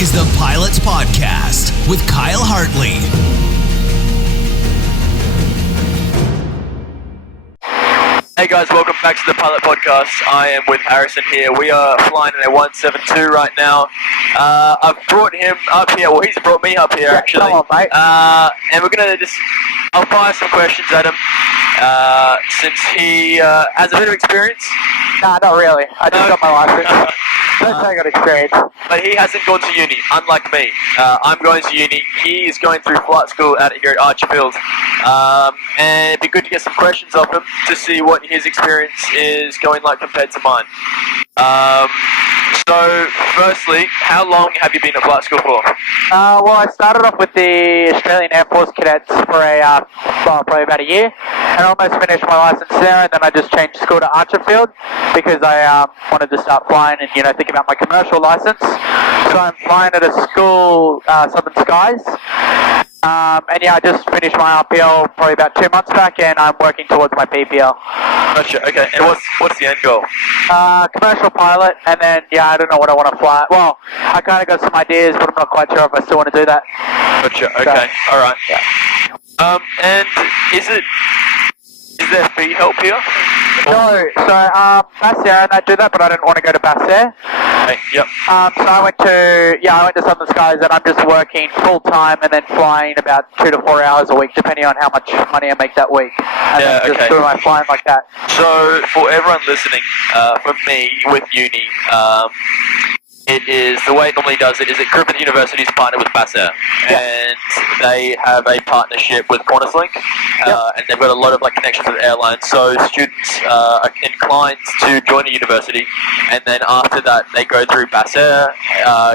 is the Pilots Podcast with Kyle Hartley. Hey guys, welcome back to the Pilot Podcast. I am with Harrison here. We are flying in a 172 right now. I've brought him up here. Well, he's brought me up here actually. Come on, mate. And we're gonna I'll fire some questions at him since he has a bit of experience. Nah, not really. I just got my license. Don't say I got experience. But he hasn't gone to uni, unlike me. I'm going to uni. He is going through flight school out here at Archerfield. And it'd be good to get some questions off him to see what his experience is going like compared to mine. So, firstly, how long have you been at flight school for? Well, I started off with the Australian Air Force Cadets for probably about a year, and I almost finished my license there, and then I just changed school to Archerfield because I wanted to start flying and, think about my commercial license. So I'm flying at a school, Southern Skies. And yeah, I just finished my RPL probably about 2 months back, and I'm working towards my PPL. Gotcha, okay. And what's the end goal? Commercial pilot, and then, I don't know what I want to fly. Well, I kind of got some ideas, but I'm not quite sure if I still want to do that. Gotcha, okay, So, alright. Yeah. And is there fee help here? No, so Bassair, and I do that, but I didn't want to go to Bassair. Okay, yep. So I went to Southern Skies, and I'm just working full time and then flying about 2 to 4 hours a week, depending on how much money I make that week. And Yeah, then just okay. do my flying like that. So, for everyone listening, for me, with uni, it is, the way it normally does it is that Griffith University is partnered with Bassair, and they have a partnership with QantasLink, and they've got a lot of connections with airlines, so students are inclined to join a university, and then after that they go through Bassair,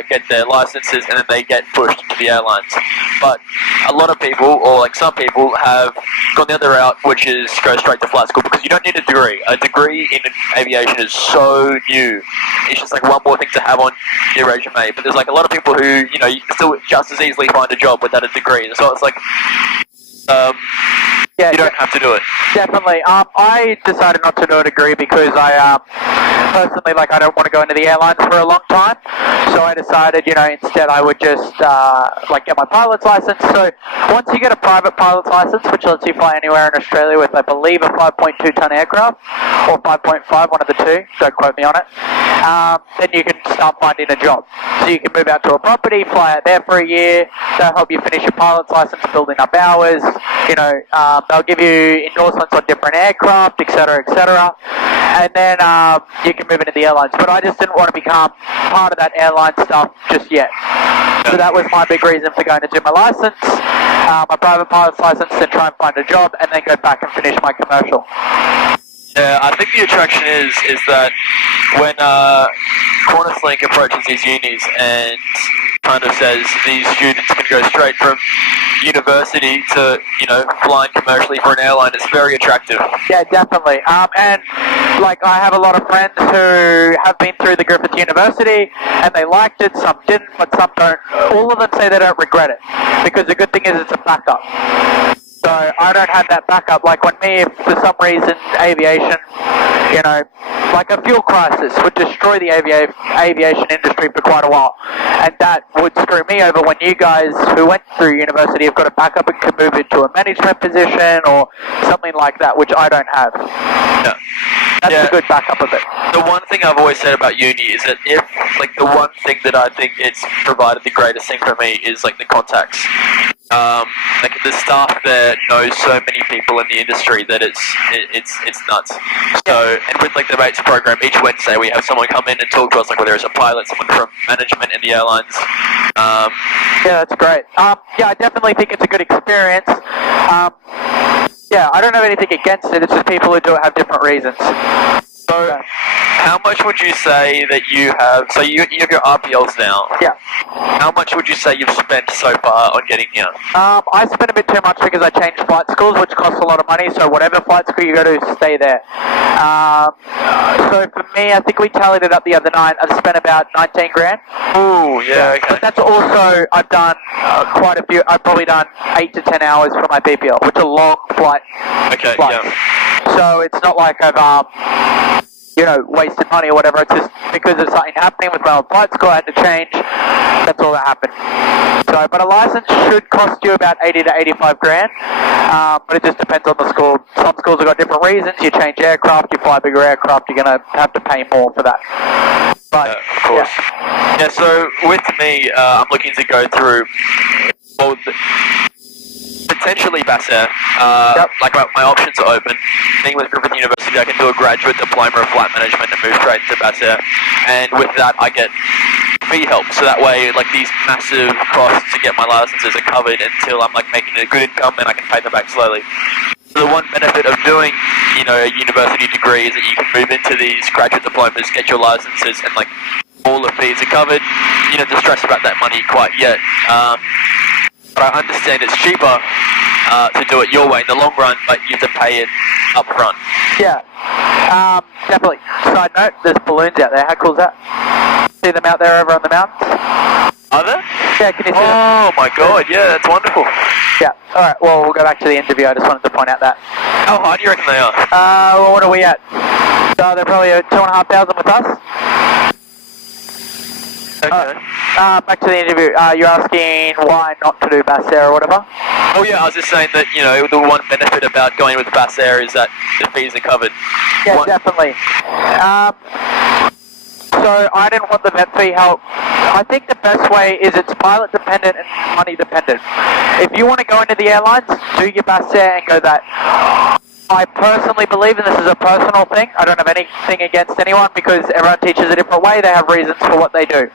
get their licenses, and then they get pushed into the airlines. But a lot of people, or some people, have gone the other route, which is go straight to flight school, because you don't need a degree. A degree in aviation is so new. It's just one more thing to have on your resume, but there's a lot of people who, you can still just as easily find a job without a degree, so it's you don't have to do it. Definitely. I decided not to do a degree because I personally, I don't want to go into the airlines for a long time. So I decided, instead I would just get my pilot's license. So once you get a private pilot's license, which lets you fly anywhere in Australia with, I believe, a 5.2 ton aircraft or 5.5, one of the two. Don't quote me on it. Then you can start finding a job. So you can move out to a property, fly out there for a year. They'll help you finish your pilot's license, building up hours. They'll give you endorsements on different aircraft, etc., etc. And then you can move into the airlines. But I just didn't want to become part of that airline stuff just yet. So that was my big reason for going to do my license, my private pilot's license, then try and find a job, and then go back and finish my commercial. Yeah, I think the attraction is that when QantasLink approaches these unis and kind of says these students can go straight from university to, flying commercially for an airline, it's very attractive. Yeah, definitely. And I have a lot of friends who have been through the Griffith University and they liked it, some didn't, but some don't. All of them say they don't regret it, because the good thing is it's a backup. So I don't have that backup. When me, if for some reason aviation, a fuel crisis would destroy the aviation industry for quite a while. And that would screw me over when you guys who went through university have got a backup and can move into a management position or something like that, which I don't have. Yeah. That's a good backup of it. The one thing I've always said about uni is that if, the one thing that I think it's provided the greatest thing for me is, the contacts. The staff there knows so many people in the industry that it's nuts. So, and with the mates program, each Wednesday we have someone come in and talk to us, whether it's a pilot, someone from management in the airlines. Yeah, that's great. Yeah, I definitely think it's a good experience. Yeah, I don't have anything against it. It's just people who do it have different reasons. So, how much would you say that you have? So you have your RPLs now. Yeah. How much would you say you've spent so far on getting here? I spent a bit too much because I changed flight schools, which costs a lot of money. So whatever flight school you go to, stay there. So for me, I think we tallied it up the other night. I've spent about 19 grand. Ooh, yeah, okay. But that's also, I've done quite a few. I've probably done 8 to 10 hours for my PPL, which is a long flight. Okay, yeah. So it's not like I've wasted money or whatever. It's just because of something happening with my old flight school, I had to change. That's all that happened. So, but a license should cost you about 80 to 85 grand. But it just depends on the school. Some schools have got different reasons. You change aircraft, you fly bigger aircraft, you're going to have to pay more for that. But, of course. Yeah, so with me, I'm looking to go through all potentially Bassair. Like my options are open. Being with Griffith University, I can do a graduate diploma of flight management and move straight to Bassair. And with that, I get fee help. So that way, like these massive costs to get my licenses are covered until I'm like making a good income and I can pay them back slowly. So the one benefit of doing, a university degree is that you can move into these graduate diplomas, get your licenses, and like all the fees are covered. You don't have to stress about that money quite yet. But I understand it's cheaper to do it your way in the long run, but you have to pay it up front. Yeah, definitely. Side note, there's balloons out there. How cool is that? See them out there over on the mountains? Are there? Yeah, can you see them? Oh my god, yeah, that's wonderful. Yeah, alright, well, we'll go back to the interview. I just wanted to point out that. How high do you reckon they are? Well, what are we at? So they're probably at 2,500 with us. Okay. Back to the interview. You're asking why not to do Bassair or whatever? Oh yeah, I was just saying that, the one benefit about going with Bassair is that the fees are covered. Yeah, definitely. So I didn't want the vet fee help. I think the best way is it's pilot dependent and money dependent. If you want to go into the airlines, do your Bassair and go that. I personally believe, and this is a personal thing, I don't have anything against anyone because everyone teaches a different way, they have reasons for what they do.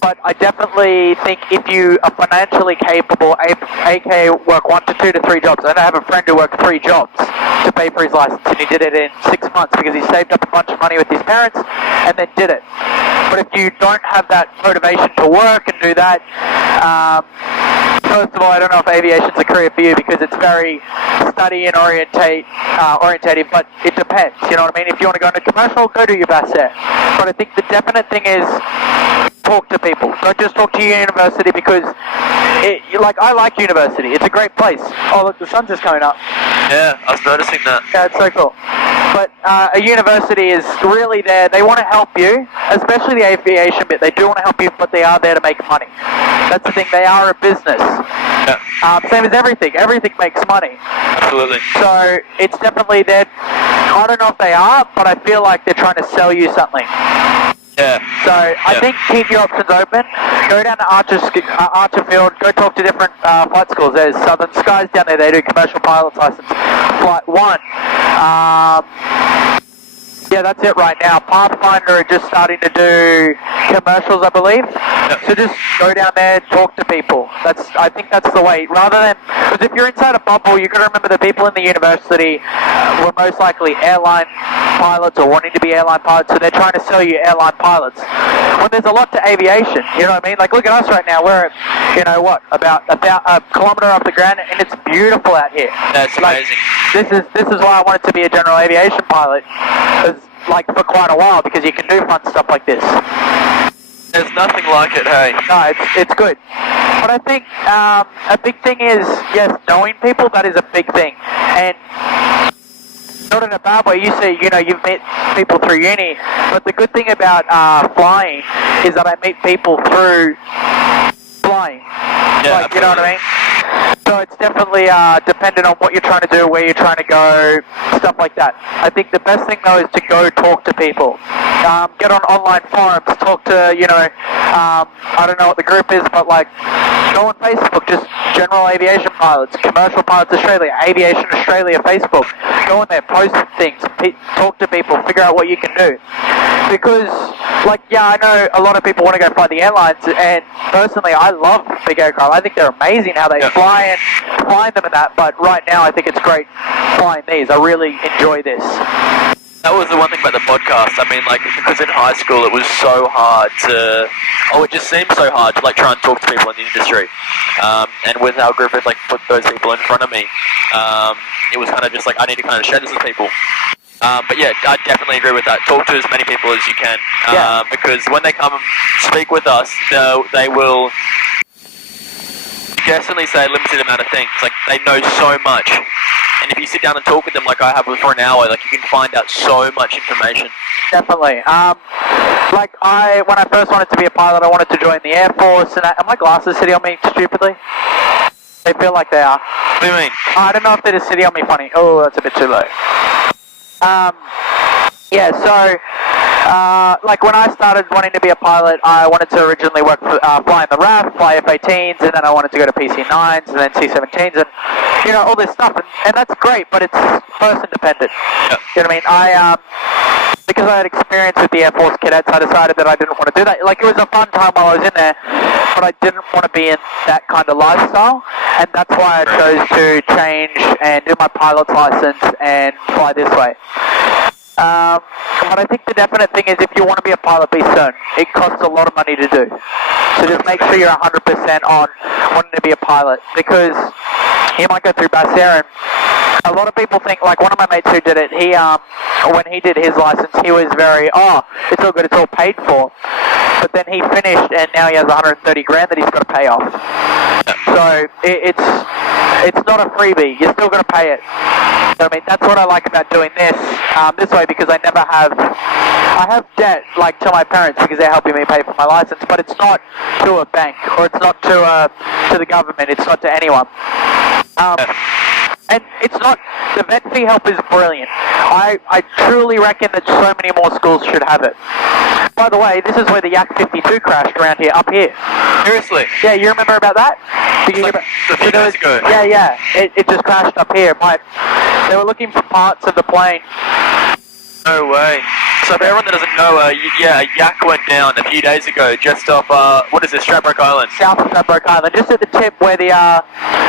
But I definitely think if you are financially capable, AK work 1 to 2 to 3 jobs. I have a friend who worked 3 jobs to pay for his license, and he did it in 6 months because he saved up a bunch of money with his parents and then did it. But if you don't have that motivation to work and do that, first of all, I don't know if aviation's a career for you because it's very study and orientative, but it depends, you know what I mean? If you want to go into commercial, go do your Bassair. But I think the definite thing is talk to people. Don't just talk to your university because, I like university. It's a great place. Oh, look, the sun's just coming up. Yeah, I was noticing that. Yeah, it's so cool. But a university is really there. They want to help you, especially the aviation bit. They do want to help you, but they are there to make money. That's the thing. They are a business. Yeah. Same as everything. Everything makes money. Absolutely. So it's definitely there. I don't know if they are, but I feel like they're trying to sell you something. Yeah. So I think keep your options open. Go down to Archer Field. Go talk to different flight schools. There's Southern Skies down there. They do commercial pilot's license. Flight 1. Yeah, that's it right now. Pathfinder are just starting to do commercials, I believe. Yep. So just go down there, talk to people. I think that's the way. Rather than, because if you're inside a bubble, you've got to remember the people in the university were most likely airline pilots or wanting to be airline pilots, so they're trying to sell you airline pilots. When there's a lot to aviation, you know what I mean? Like, look at us right now. We're, about a kilometre off the ground, and it's beautiful out here. That's amazing. This is why I wanted to be a general aviation pilot. For quite a while, because you can do fun stuff like this. There's nothing like it, hey? No, it's good. But I think a big thing is, yes, knowing people, that is a big thing. And not in a bad way, you say, you've met people through uni, but the good thing about flying is that I meet people through flying. Yeah, you know what I mean? So it's definitely dependent on what you're trying to do, where you're trying to go, stuff like that. I think the best thing though is to go talk to people. Get on online forums, talk to, I don't know what the group is, but go on Facebook, just General Aviation Pilots, Commercial Pilots Australia, Aviation Australia Facebook. Go on there, post things, talk to people, figure out what you can do. Because, I know a lot of people want to go fly the airlines, and personally, I love big aircraft. I think they're amazing how they fly them and that, but right now I think it's great flying these. I really enjoy this. That was the one thing about the podcast. I mean, because in high school it was so hard it just seemed so hard to try and talk to people in the industry. And with how Griffith put those people in front of me, it was kind of just I need to kind of share this with people. But yeah, I definitely agree with that. Talk to as many people as you can, because when they come and speak with us, they will definitely say a limited amount of things. They know so much and if you sit down and talk with them like I have for an hour, like you can find out so much information. Definitely. Like when I first wanted to be a pilot, I wanted to join the Air Force, and are my glasses sitting on me stupidly? They feel like they are. What do you mean? I don't know if they're just sitting on me funny. Oh, that's a bit too low. Yeah, so, like when I started wanting to be a pilot, I wanted to originally work for, flying the RAF, fly F-18s, and then I wanted to go to PC-9s, and then C-17s, and, you know, all this stuff, and that's great, but it's person dependent. Yep. You know what I mean? Because I had experience with the Air Force cadets, I decided that I didn't want to do that. Like, it was a fun time while I was in there, but I didn't want to be in that kind of lifestyle, and that's why I chose to change and do my pilot's license and fly this way. But I think the definite thing is if you want to be a pilot, be certain. It costs a lot of money to do. So just make sure you're 100% on wanting to be a pilot, because you might go through Basser, and a lot of people think, like one of my mates who did it, he when he did his license, he was very, it's all good, it's all paid for. But then he finished, and now he has 130 grand that he's got to pay off. So it's not a freebie. You're still going to pay it. So, I mean, that's what I like about doing this way, because I have debt, like, to my parents because they're helping me pay for my license, but it's not to a bank, or it's not to the government, it's not to anyone. And it's not, the vet fee help is brilliant. I truly reckon that so many more schools should have it. By the way, this is where the Yak 52 crashed around here, up here. Seriously? Yeah, you remember about that? Like a few days ago. Yeah. It just crashed up here. They were looking for parts of the plane. No way. So for everyone that doesn't know, a yak went down a few days ago just off, Stradbroke Island? South of Stradbroke Island, just at the tip where the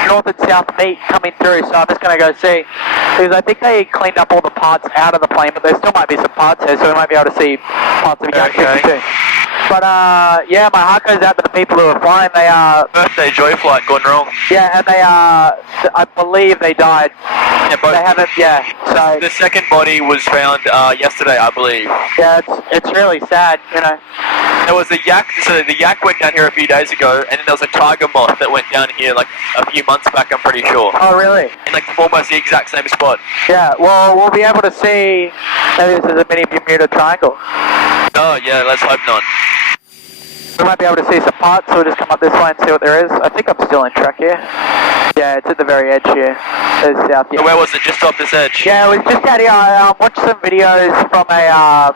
north and south meet coming through, so I'm just going to go see. Because I think they cleaned up all the parts out of the plane, but there still might be some parts there, so we might be able to see parts of the Yak 52. But, yeah, my heart goes out to the people who are flying. They birthday joy flight gone wrong. Yeah, and they I believe they died. Yeah, both. They haven't, so... The second body was found yesterday, I believe. Yeah, it's really sad, you know. There was a yak, so the yak went down here a few days ago, and then there was a tiger moth that went down here like a few months back, I'm pretty sure. Oh, really? In like almost the exact same spot. Yeah, well, we'll be able to see, maybe this is a mini Bermuda Triangle. Oh, yeah, let's hope not. We might be able to see some parts, so we'll just come up this way and see what there is. I think I'm still in track here. Yeah, it's at the very edge here. There's south, yeah. So where was it? Just off this edge? Yeah, it was just out here. I watched some videos from a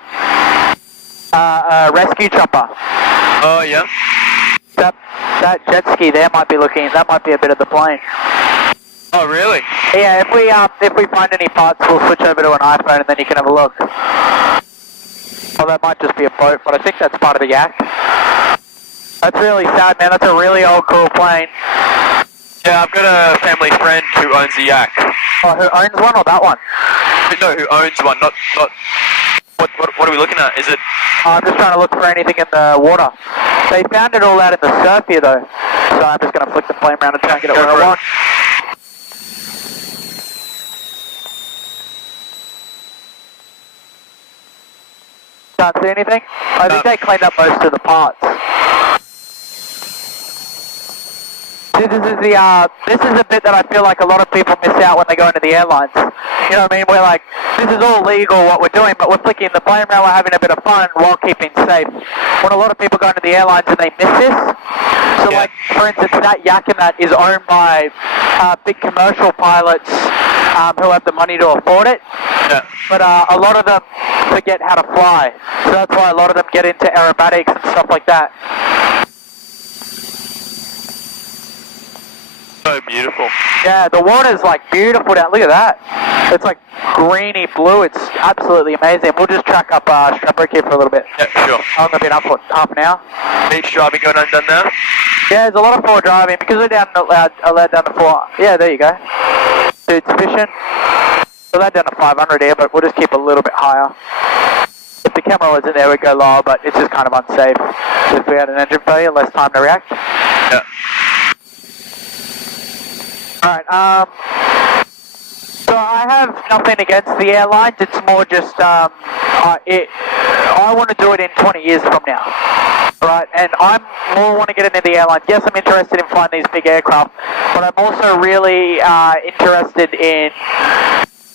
rescue chopper. Oh, yeah? That jet ski there might be that might be a bit of the plane. Oh, really? Yeah, if we find any parts, we'll switch over to an iPhone and then you can have a look. Well, that might just be a boat, but I think that's part of the yak. That's really sad, man. That's a really old, cool plane. Yeah, I've got a family friend who owns a yak. Oh, who owns one or that one? No, who owns one, not... What are we looking at? Is it... I'm just trying to look for anything in the water. They found it all out in the surf here, though. So I'm just going to flick the plane around and try and get it where I want. Can't see anything? I think they cleaned up most of the parts. This is a bit that I feel like a lot of people miss out when they go into the airlines. You know what I mean? We're like, this is all legal what we're doing, but we're flicking the plane around, we're having a bit of fun while keeping safe. When a lot of people go into the airlines and they miss this, so like, for instance, that yak and that is owned by big commercial pilots who have the money to afford it. Yeah. But a lot of them forget how to fly. So that's why a lot of them get into aerobatics and stuff like that. So beautiful. Yeah, the water's like beautiful down. Look at that. It's like greeny blue. It's absolutely amazing. We'll just track up Stradbroke here for a little bit. Yeah, sure. I'm going to be up for half an hour. Beach driving going undone now? Yeah, there's a lot of forward driving because we're allowed down to 4. Yeah, there you go. Dude's fishing. We're allowed down to 500 here, but we'll just keep a little bit higher. If the camera wasn't there, we'd go lower, but it's just kind of unsafe. So if we had an engine failure, less time to react. Yeah. Alright, so I have nothing against the airlines, it's more just, I want to do it in 20 years from now. right? And I'm more want to get into the airline. Yes, I'm interested in flying these big aircraft, but I'm also really interested in,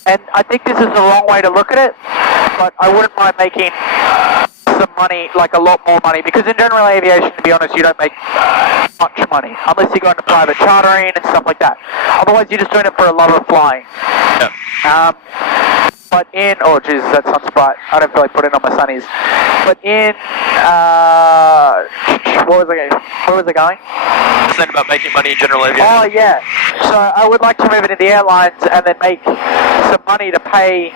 and I think this is the wrong way to look at it, but I wouldn't mind making some money, like a lot more money, because in general aviation, to be honest, you don't make much money, unless you go into private chartering and stuff like that. Otherwise, you're just doing it for a love of flying. Yeah. But in, oh jeez, that sounds bright. I don't feel like putting on my sunnies. But in, where was I going? Saying about making money in general aviation. Oh yeah. So I would like to move into the airlines and then make some money to pay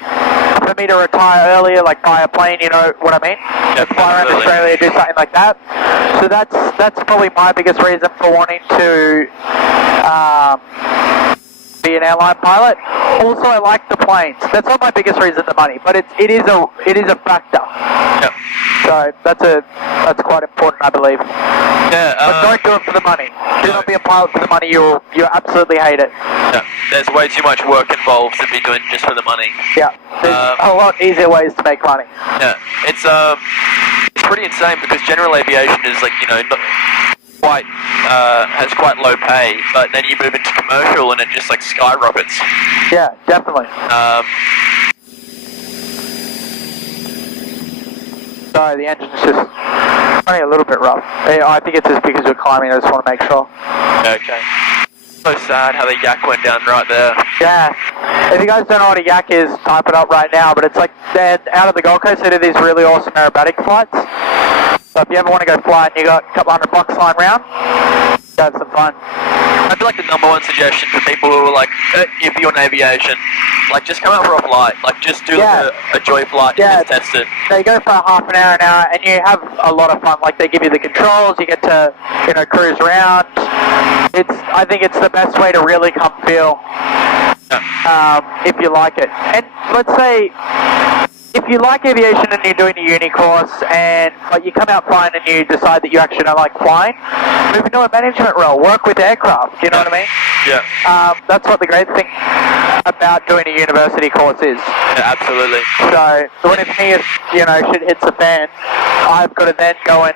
for me to retire earlier, like buy a plane, you know what I mean? Yeah, fly around Australia, do something like that. So that's probably my biggest reason for wanting to be an airline pilot. Also, I like the planes. That's not my biggest reason, the money, but it is a factor. Yep. So that's quite important, I believe. Yeah. But don't do it for the money. Do not be a pilot for the money. You'll absolutely hate it. Yeah. There's way too much work involved to be doing just for the money. Yeah. There's a lot easier ways to make money. Yeah. It's pretty insane because general aviation is like, you know, not quite has quite low pay, but then you move into commercial and it just like skyrockets. Yeah, definitely. Sorry, the engine's just running a little bit rough. I think it's just because we're climbing. I just want to make sure. Okay. So sad how the yak went down right there. Yeah. If you guys don't know what a yak is, type it up right now. But it's like, then out of the Gold Coast, they do these really awesome aerobatic flights. So if you ever want to go fly and you got a couple $100 lying around, go have some fun. I feel like the number one suggestion for people who are like, if you're in aviation, like just come out for a flight. Like just do like a joy flight and just test it. They go for half an hour, and you have a lot of fun. Like they give you the controls, you get to, you know, cruise around. I think it's the best way to really come feel if you like it. And let's say, if you like aviation and you're doing a uni course and like you come out flying and you decide that you actually don't like flying, move into a management role, work with aircraft, you know what I mean? Yeah. That's what the great thing about doing a university course is. Yeah, absolutely. So when if you know, shit hits the fan, I've got to then go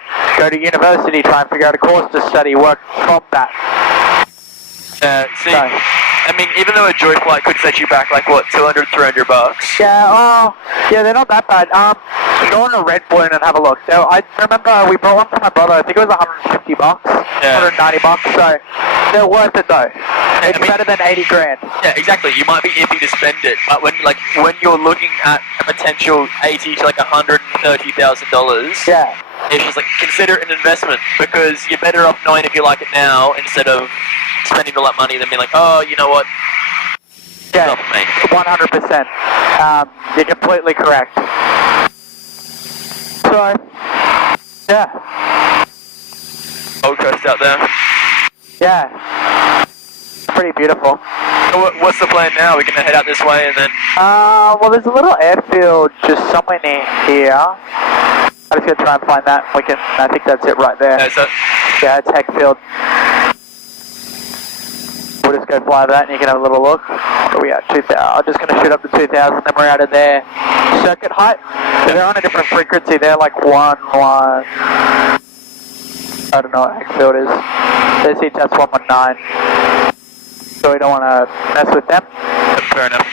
to university, try and figure out a course to study, work from that. See, I mean, even though a joy flight could set you back like what, $200, $300? Yeah, they're not that bad. Go on a Red Balloon and have a look. So I remember we bought one for my brother. I think it was $150, $190. So they're worth it though. It's better than 80 grand. Yeah, exactly. You might be iffy to spend it, but when you're looking at a potential $80,000 to like $130,000, it's just like consider it an investment because you're better off knowing if you like it now instead of spending all that money than being like, oh, you know what? Yeah, 100%. You're completely correct. So, yeah. Gold Coast out there. Yeah. Pretty beautiful. So what's the plan now? We're going to head out this way and then... well, there's a little airfield just somewhere near here. I'm just going to try and find that. I think that's it right there. Yeah, it's Heckfield. We'll just go fly that and you can have a little look. Where are we at? 2000. I'm just going to shoot up to 2000, then we're out of there. Circuit height. So they're on a different frequency. They're like 1. I don't know what Heckfield is. They see just 119. So we don't want to mess with them. Fair enough.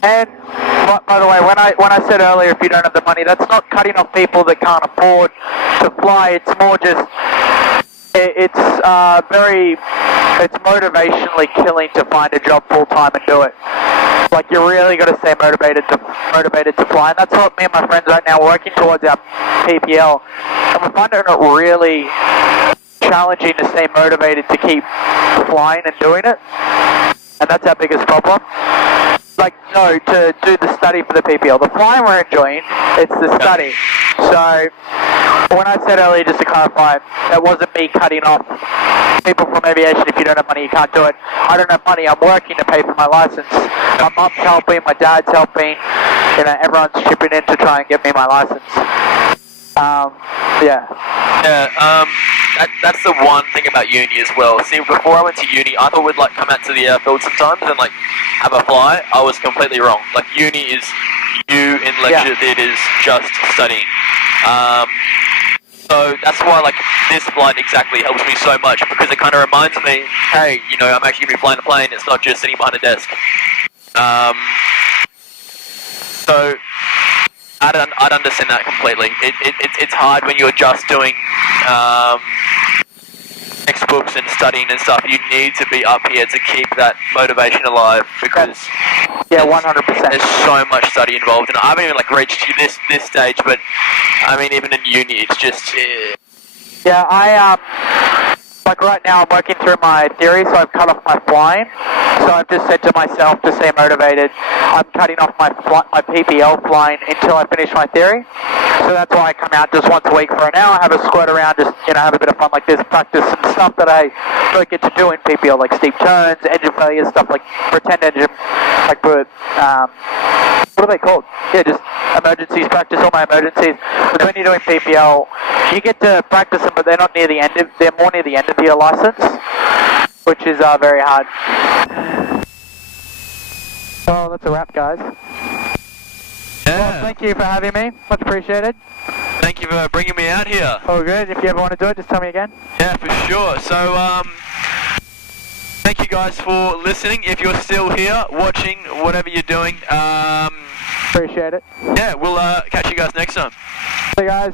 And by the way, when I said earlier, if you don't have the money, that's not cutting off people that can't afford to fly. It's more just it's motivationally killing to find a job full time and do it. Like you really got to stay motivated to fly, and that's what me and my friends right now are working towards our PPL, and we're finding it really challenging to stay motivated to keep flying and doing it, and that's our biggest problem. Like, no, to do the study for the PPL. The flying we're enjoying, it's the study. So, when I said earlier, just to clarify, that wasn't me cutting off people from aviation. If you don't have money, you can't do it. I don't have money. I'm working to pay for my license. My mum's helping, my dad's helping. You know, everyone's chipping in to try and get me my license. That's the one thing about uni as well. See, before I went to uni, I thought we'd like come out to the airfield sometimes and like have a fly, I was completely wrong. Like, uni is you in lecture theatres just studying. So that's why, like, this flight exactly helps me so much, because it kind of reminds me, hey, you know, I'm actually going to be flying a plane, it's not just sitting behind a desk. So I'd understand that completely. It's hard when you're just doing textbooks and studying and stuff. You need to be up here to keep that motivation alive, because 100%. there's so much study involved, and I haven't even like reached this stage. But I mean, even in uni, it's just Yeah, like right now I'm working through my theory, so I've cut off my flying. So I've just said to myself to stay motivated, I'm cutting off my PPL flying until I finish my theory. So that's why I come out just once a week for an hour, have a squirt around, just, you know, have a bit of fun like this, practice some stuff that I don't get to do in PPL, like steep turns, engine failures, stuff like pretend engine, like what are they called? Yeah, just emergencies, practice all my emergencies. But when you're doing PPL, you get to practice them, but they're not near the end of, they're more near the end of your license, which is very hard. Well, that's a wrap, guys. yeah. Well, thank you for having me. Much appreciated. Thank you for bringing me out here. All good. If you ever want to do it, just tell me again. Yeah, for sure. So thank you guys for listening. If you're still here watching, whatever you're doing, Appreciate it. yeah, we'll catch you guys next time. See you guys.